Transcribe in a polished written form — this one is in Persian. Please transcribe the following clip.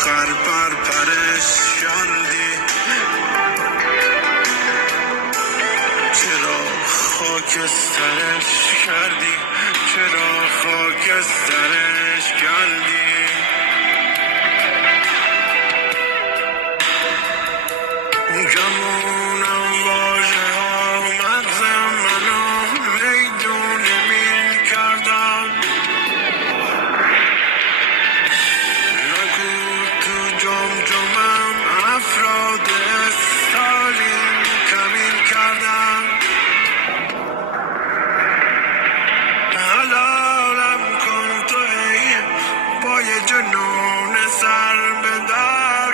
آخر پرپرش کردی، چرا خاکسترش کردی، چرا خاکسترش کردی. گمونم واژه ها مغزم منو میدون میل کردم، نگو تو جمجمم افراد استالین کمین کردم. حلالم کن تو ای با یه جنون سر به در